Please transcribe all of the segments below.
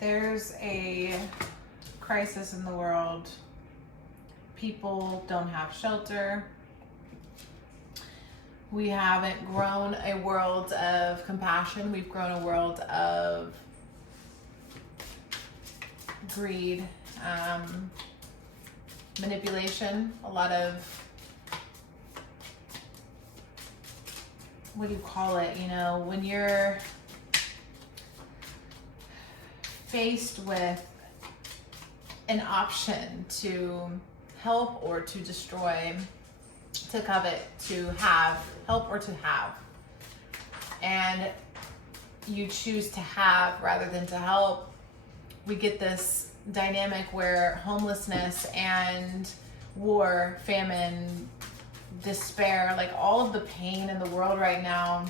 There's a crisis in the world. People don't have shelter. We haven't grown a world of compassion. We've grown a world of greed, manipulation, a lot of, what do you call it? You know, when you're faced with an option to help or to destroy, to covet, to have, help or to have, and you choose to have rather than to help, we get this dynamic where homelessness and war, famine, despair, like all of the pain in the world right now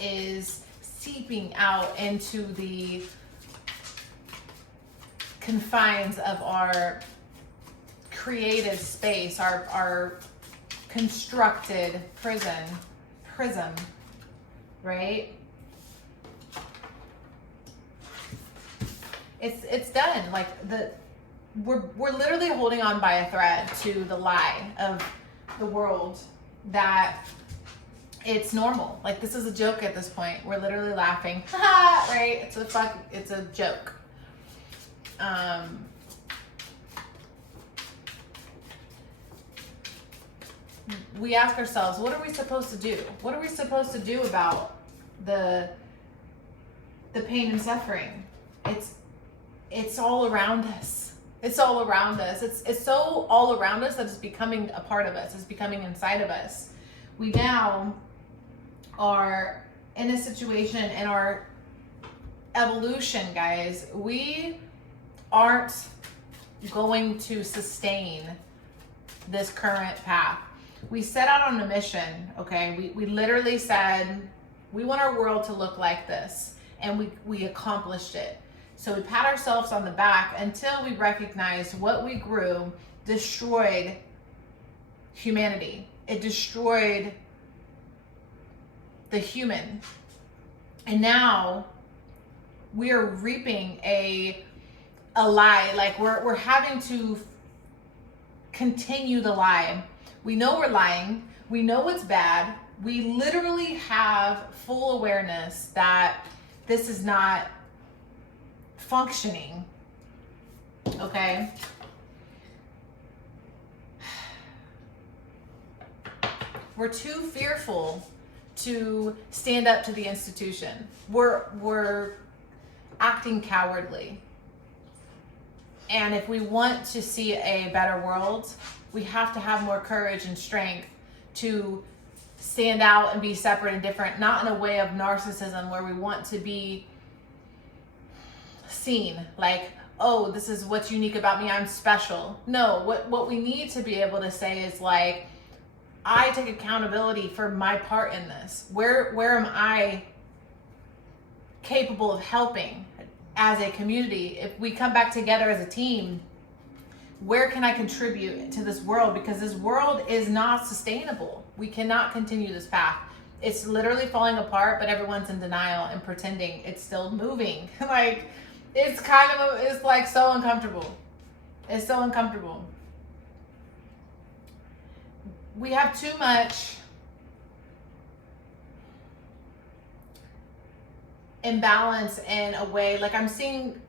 is seeping out into the confines of our creative space, our constructed prism, right? It's done. Like we're literally holding on by a thread to the lie of the world that it's normal. Like this is a joke at this point. We're literally laughing, right? It's a joke. We ask ourselves, what are we supposed to do? What are we supposed to do about the pain and suffering? It's all around us. It's all around us. It's so all around us that it's becoming a part of us. It's becoming inside of us. We now are in a situation in our evolution, guys. We aren't going to sustain this current path. We set out on a mission, okay? We literally said, we want our world to look like this, and we accomplished it. So we pat ourselves on the back until we recognized what we grew destroyed humanity. It destroyed the human. And now we are reaping a lie. Like we're having to continue the lie. We know we're lying. We know it's bad. We literally have full awareness that this is not functioning. Okay? We're too fearful to stand up to the institution. We're acting cowardly. And if we want to see a better world, we have to have more courage and strength to stand out and be separate and different, not in a way of narcissism where we want to be seen like, oh, this is what's unique about me, I'm special. No, what we need to be able to say is like, I take accountability for my part in this. Where am I capable of helping as a community? If we come back together as a team, where can I contribute to this world? Because this world is not sustainable. We cannot continue this path. It's literally falling apart, but everyone's in denial and pretending it's still moving. Like, it's like so uncomfortable. It's so uncomfortable. We have too much imbalance in a way. Like I'm seeing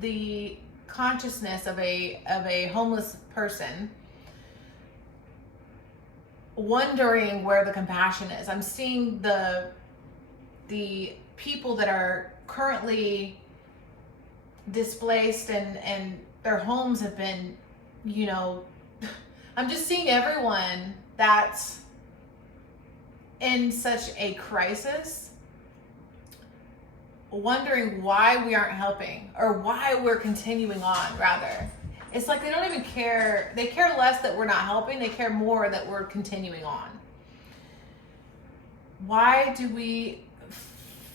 the consciousness of a homeless person wondering where the compassion is. I'm seeing the people that are currently displaced and their homes have been, you know, I'm just seeing everyone that's in such a crisis wondering why we aren't helping, or why we're continuing on, rather. It's like they don't even care. They care less that we're not helping. They care more that we're continuing on. Why do we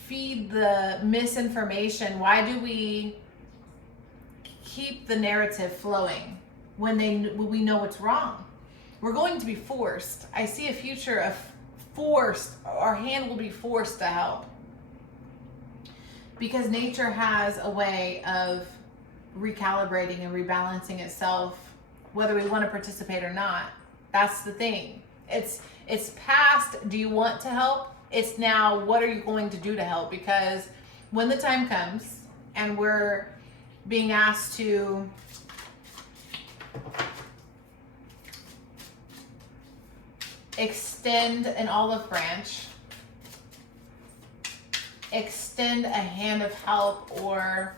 feed the misinformation? Why do we keep the narrative flowing when we know it's wrong? We're going to be forced. I see a future of forced. Our hand will be forced to help. Because nature has a way of recalibrating and rebalancing itself, whether we want to participate or not. That's the thing. It's past, do you want to help? It's now, what are you going to do to help? Because when the time comes and we're being asked to extend an olive branch, extend a hand of help, or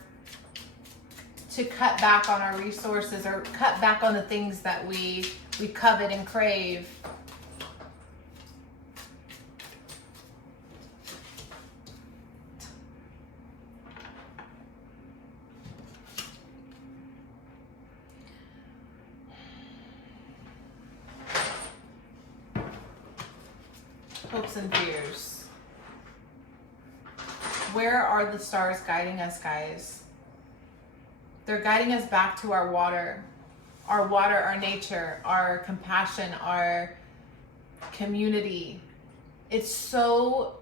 to cut back on our resources, or cut back on the things that we covet and crave. Hopes and fears. Where are the stars guiding us, guys? They're guiding us back to our water, our nature, our compassion, our community. It's so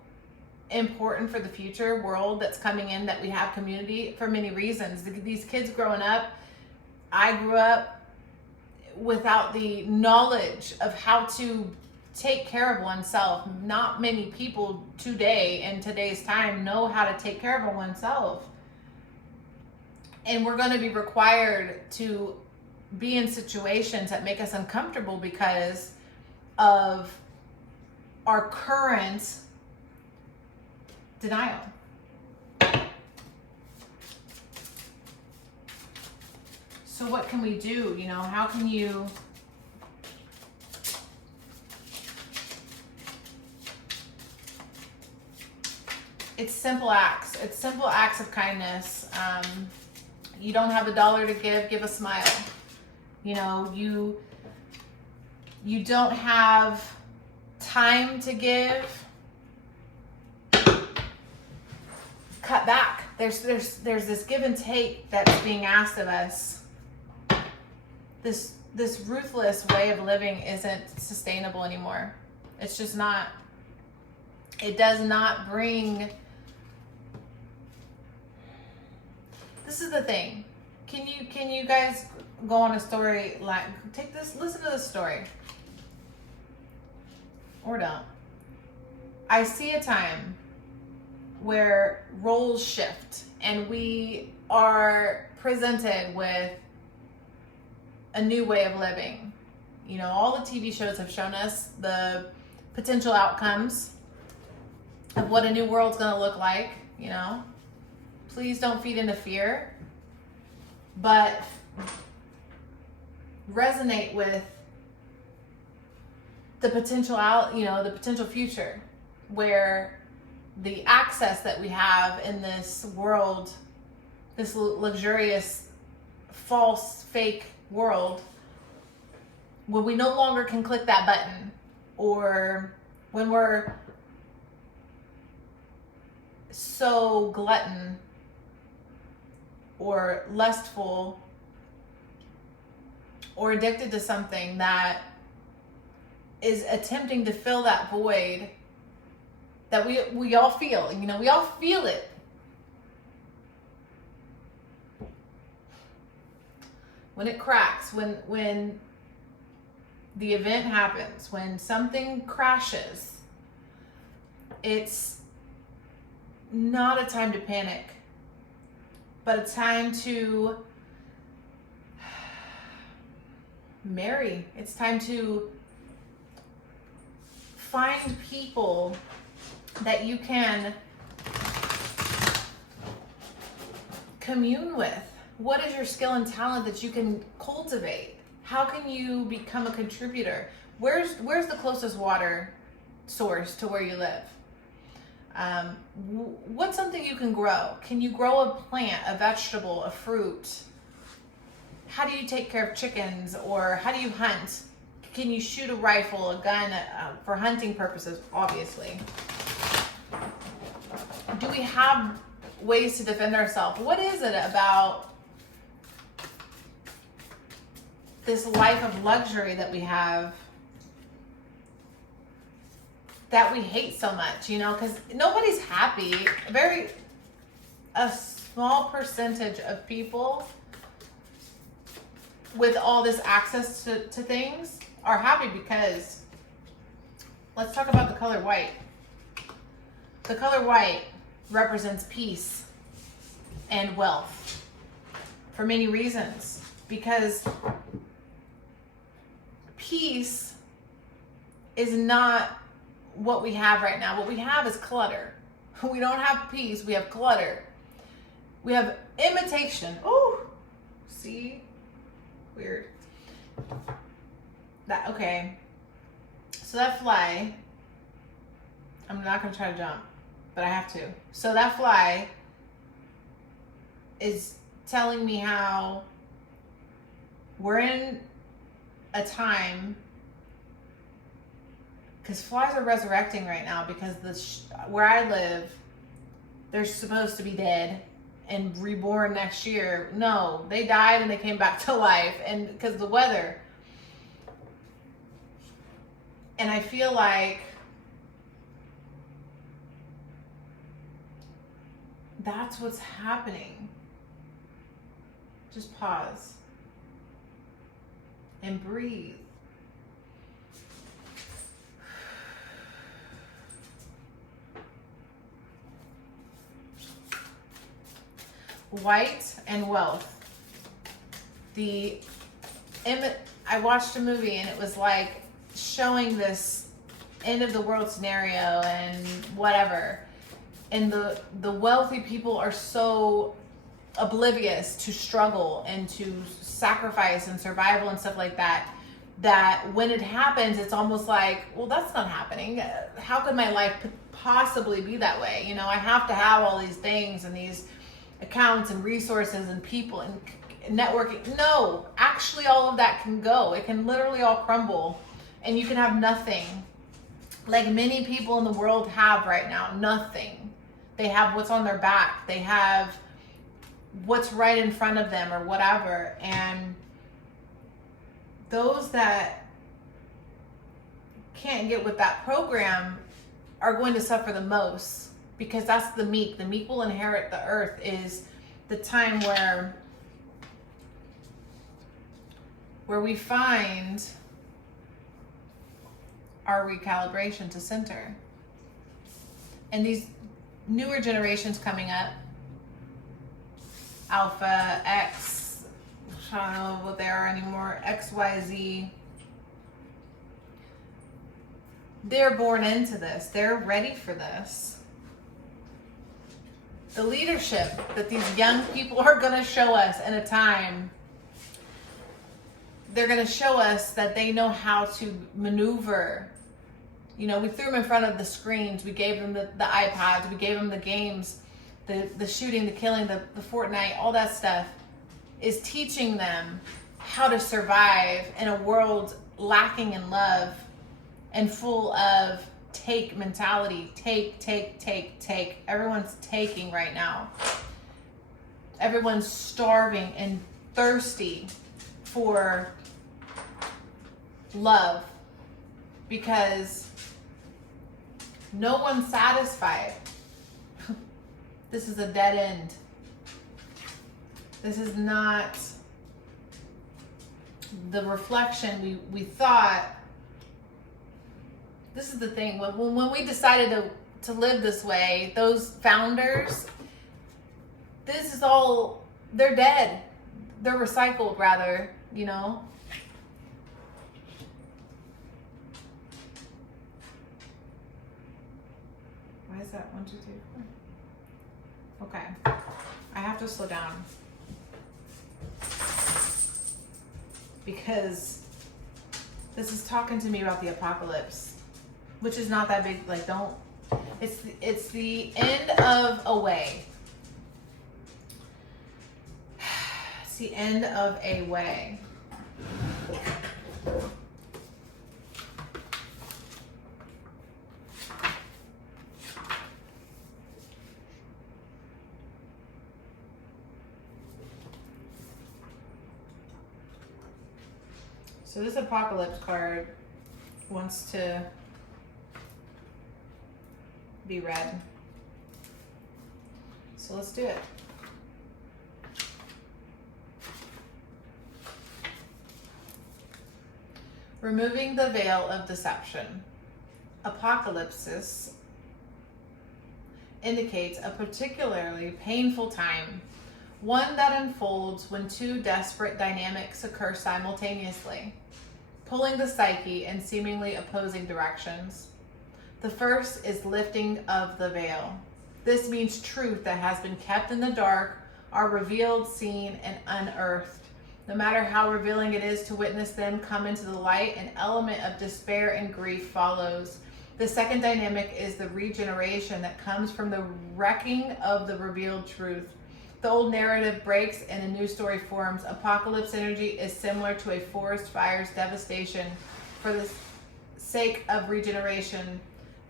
important for the future world that's coming in that we have community for many reasons. These kids growing up, I grew up without the knowledge of how to take care of oneself. Not many people today, in today's time, know how to take care of oneself. And we're going to be required to be in situations that make us uncomfortable because of our current denial. So what can we do? You know, how can you it's simple acts. It's simple acts of kindness. You don't have $1 to give a smile. You know, you don't have time to give, cut back. There's this give and take that's being asked of us. This ruthless way of living isn't sustainable anymore. It's just not. It does not bring. This is the thing. Can you guys go on a story, like, take this, listen to this story. Or don't. I see a time where roles shift and we are presented with a new way of living. You know, all the TV shows have shown us the potential outcomes of what a new world's going to look like, you know. Please don't feed into fear, but resonate with the potential the potential future, where the access that we have in this world, this luxurious, false, fake world, when we no longer can click that button, or when we're so glutton or lustful or addicted to something that is attempting to fill that void that we all feel. You know, we all feel it. When it cracks, when the event happens, when something crashes, it's not a time to panic, but a time to marry. It's time to find people that you can commune with. What is your skill and talent that you can cultivate? How can you become a contributor? Where's the closest water source to where you live? What's something you can grow? Can you grow a plant, a vegetable, a fruit? How do you take care of chickens? Or how do you hunt? Can you shoot a rifle, a gun, for hunting purposes, obviously? Do we have ways to defend ourselves? What is it about this life of luxury that we have that we hate so much, you know? Because nobody's happy. a small percentage of people with all this access to things are happy because, let's talk about the color white. The color white represents peace and wealth for many reasons, because peace is not what we have right now. What we have is clutter. We don't have peace, we have clutter. We have imitation. Oh, see? Weird. That, okay. So that fly, I'm not gonna try to jump, but I have to. So that fly is telling me how we're in a time, because flies are resurrecting right now, because where I live, they're supposed to be dead and reborn next year. No, they died and they came back to life, and because of the weather. And I feel like that's what's happening. Just pause and breathe. White and wealth. I watched a movie and it was like showing this end of the world scenario and whatever. And the wealthy people are so oblivious to struggle and to sacrifice and survival and stuff like that, that when it happens, it's almost like, well, that's not happening. How could my life possibly be that way? You know, I have to have all these things and these accounts and resources and people and networking. No, actually all of that can go. It can literally all crumble and you can have nothing. Like many people in the world have right now, nothing. They have what's on their back. They have what's right in front of them or whatever. And those that can't get with that program are going to suffer the most, because that's the meek. The meek will inherit the earth is the time where we find our recalibration to center. And these newer generations coming up, Alpha, X, I don't know what they are anymore, X, Y, Z, they're born into this. They're ready for this. The leadership that these young people are going to show us in a time, they're going to show us that they know how to maneuver. You know, we threw them in front of the screens. We gave them the iPads. We gave them the games, the shooting, the killing, the Fortnite, all that stuff is teaching them how to survive in a world lacking in love and full of take mentality. Take. Everyone's taking right now. Everyone's starving and thirsty for love because no one's satisfied. This is a dead end. This is not the reflection we thought. This is the thing. When we decided to live this way, those founders, this is all, they're dead. They're recycled, rather, you know. Why is that 1, 2, 3, 4? Okay, I have to slow down because this is talking to me about the apocalypse, which is not that big. Like, don't. It's the end of a way. It's the end of a way. So this apocalypse card wants to be read. So let's do it. Removing the veil of deception. Apocalypsis indicates a particularly painful time, one that unfolds when two desperate dynamics occur simultaneously, pulling the psyche in seemingly opposing directions. The first is lifting of the veil. This means truth that has been kept in the dark are revealed, seen, and unearthed. No matter how revealing it is to witness them come into the light, an element of despair and grief follows. The second dynamic is the regeneration that comes from the wrecking of the revealed truth. The old narrative breaks and a new story forms. Apocalypse energy is similar to a forest fire's devastation for the sake of regeneration.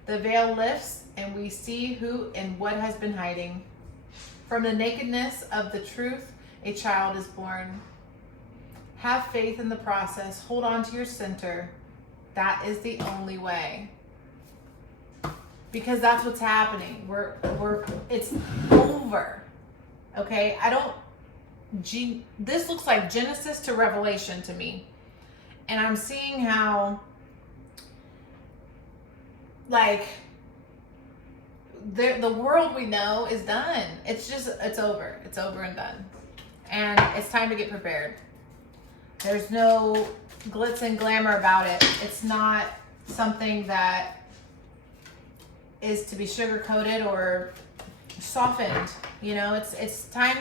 The veil lifts and we see who and what has been hiding. From the nakedness of the truth, a child is born. Have faith in the process. Hold on to your center. That is the only way. Because that's what's happening. It's over. Okay? This looks like Genesis to Revelation to me. And I'm seeing how, like, the world we know is done. It's over. It's over and done. And it's time to get prepared. There's no glitz and glamour about it. It's not something that is to be sugar-coated or softened. You know, it's time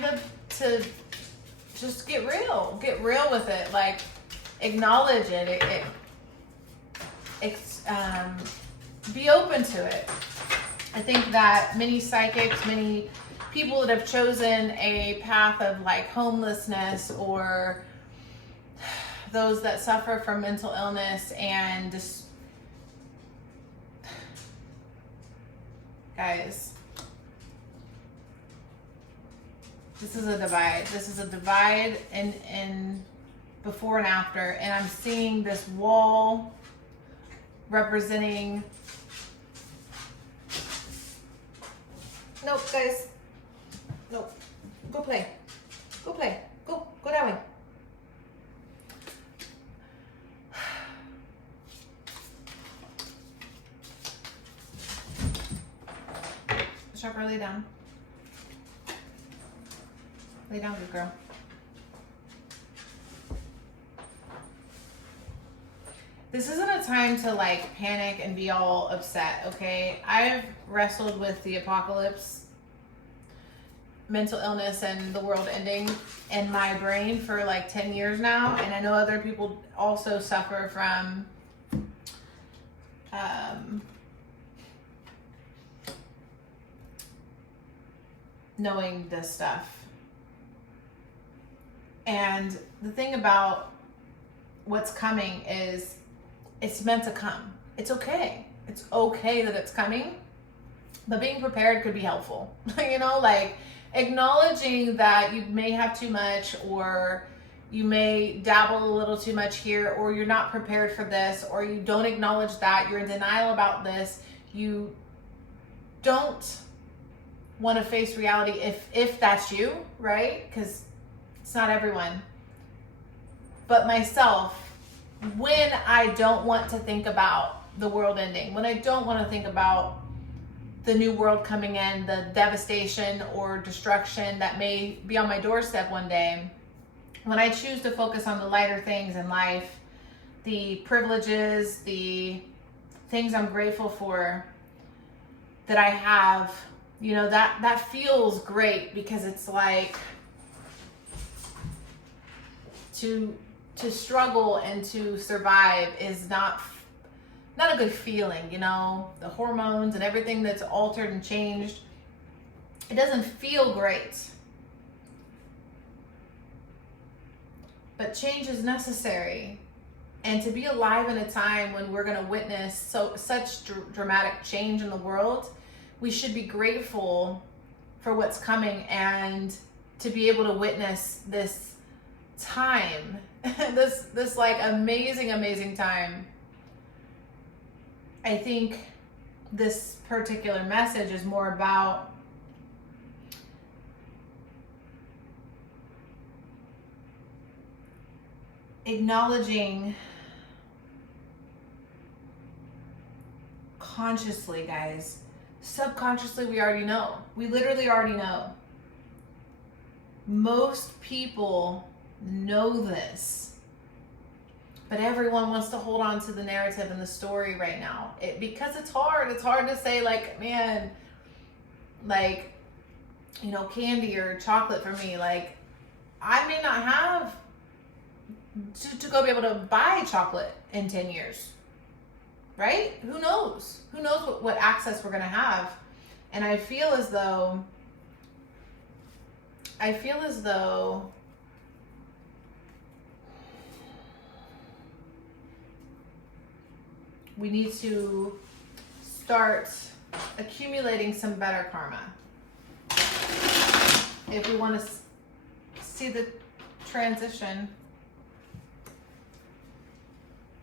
to just get real. Get real with it. Like, acknowledge it. Be open to it. I think that many psychics, many people that have chosen a path of like homelessness or those that suffer from mental illness and just, guys, this is a divide. This is a divide in before and after. And I'm seeing this wall representing, nope, guys, nope, go play, go play, go that way. Chakra, lay down. Lay down, good girl. This isn't a time to like panic and be all upset, okay? I've wrestled with the apocalypse, mental illness, and the world ending in my brain for like 10 years now. And I know other people also suffer from knowing this stuff. And the thing about what's coming is it's meant to come. It's okay. It's okay that it's coming, but being prepared could be helpful. You know, like acknowledging that you may have too much, or you may dabble a little too much here, or you're not prepared for this, or you don't acknowledge that, you're in denial about this, you don't want to face reality if that's you, right? Because it's not everyone. But myself, when I don't want to think about the world ending, when I don't want to think about the new world coming in, the devastation or destruction that may be on my doorstep one day, when I choose to focus on the lighter things in life, the privileges, the things I'm grateful for that I have, you know, that feels great, because it's like to struggle and to survive is not a good feeling, you know, the hormones and everything that's altered and changed, it doesn't feel great. But change is necessary. And to be alive in a time when we're going to witness such dramatic change in the world, we should be grateful for what's coming and to be able to witness this time, this like amazing time. I think this particular message is more about acknowledging consciously, guys. Subconsciously, we already know. We literally already know. Most people know this, but everyone wants to hold on to the narrative and the story right now. Because it's hard. It's hard to say, like, man, like, you know, candy or chocolate for me. Like, I may not have to go be able to buy chocolate in 10 years. Right? Who knows? Who knows what access we're going to have? And I feel as though we need to start accumulating some better karma. If we want to see the transition.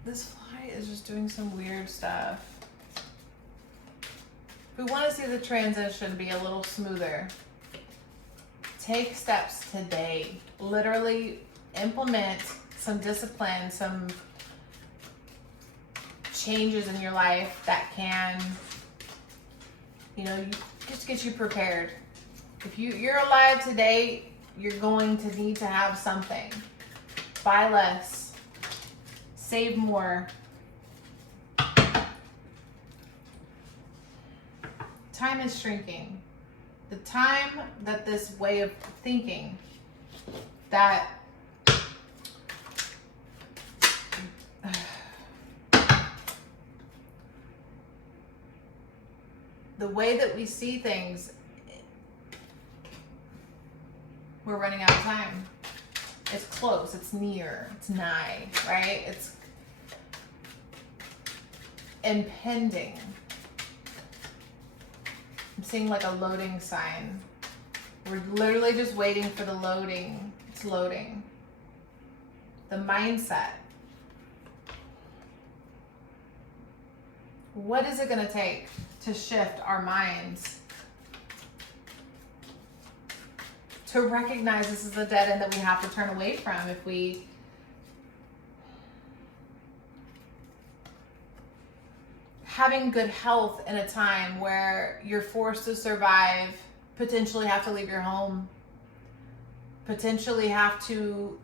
This fly is just doing some weird stuff. If we want to see the transition be a little smoother, take steps today. Literally implement some discipline, some changes in your life that can, you know, just get you prepared. If you're alive today, you're going to need to have something. Buy less. Save more. Time is shrinking. The time that this way of thinking, that the way that we see things, we're running out of time. It's close, it's near, it's nigh, right? It's impending. I'm seeing like a loading sign. We're literally just waiting for the loading. It's loading. The mindset. What is it going to take to shift our minds to recognize this is a dead end that we have to turn away from if we having good health in a time where you're forced to survive, potentially have to leave your home, potentially have to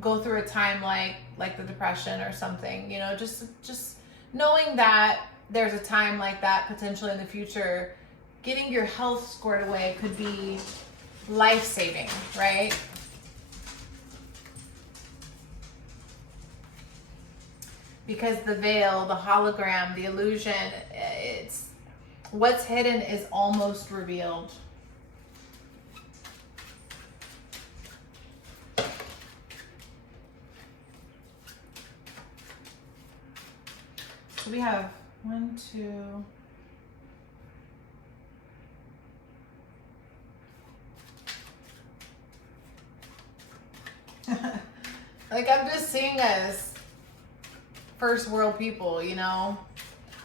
go through a time like the Depression or something, you know, just knowing that there's a time like that potentially in the future, getting your health squared away could be life-saving, right? Because the veil, the hologram, the illusion, it's what's hidden is almost revealed. So we have 1, 2. Like, I'm just seeing us first world people, you know,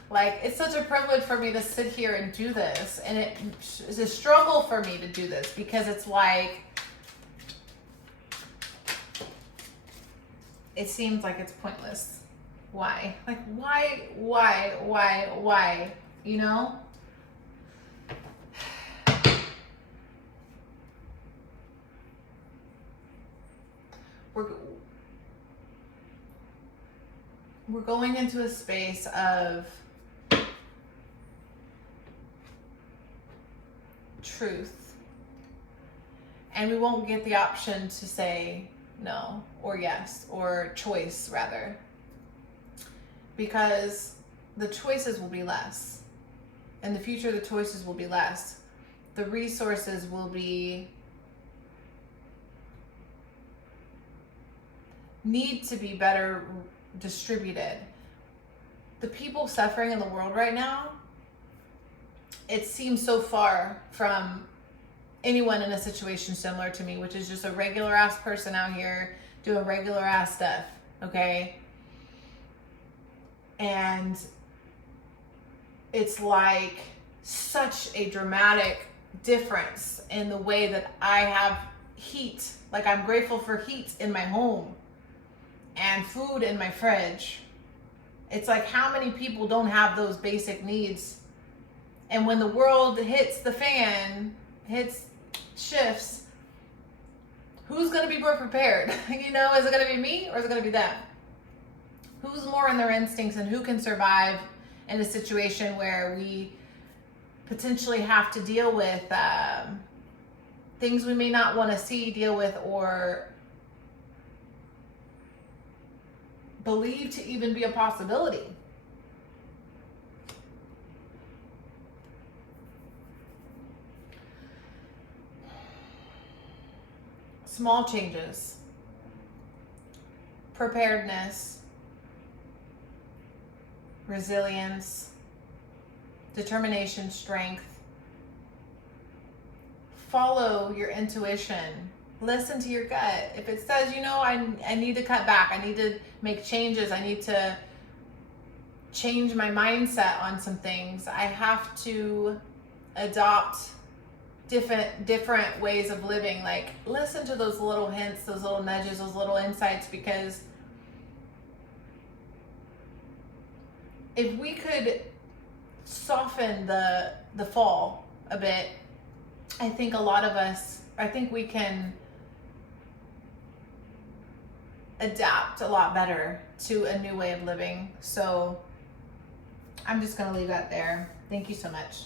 like it's such a privilege for me to sit here and do this, and it is a struggle for me to do this because it's like it seems like it's pointless. Why? Like, why, you know? We're going into a space of truth, and we won't get the option to say no or yes, or choice rather, because the choices will be less. In the future, the choices will be less. The resources will need to be better distributed. The people suffering in the world right now, it seems so far from anyone in a situation similar to me, which is just a regular ass person out here doing regular ass stuff, okay? And it's like such a dramatic difference in the way that I have heat. Like, I'm grateful for heat in my home. and food in my fridge. It's like, how many people don't have those basic needs? And when the world hits the fan, shifts, who's going to be more prepared? You know, is it going to be me or is it going to be them? Who's more in their instincts, and who can survive in a situation where we potentially have to deal with things we may not want to deal with, or believe to even be a possibility. Small changes, preparedness, resilience, determination, strength. Follow your intuition. Listen to your gut. If it says, you know, I need to cut back, I need to make changes, I need to change my mindset on some things, I have to adopt different ways of living. Like, listen to those little hints, those little nudges, those little insights, because if we could soften the fall a bit, I think a lot of us, I think we can adapt a lot better to a new way of living. So I'm just going to leave that there. Thank you so much.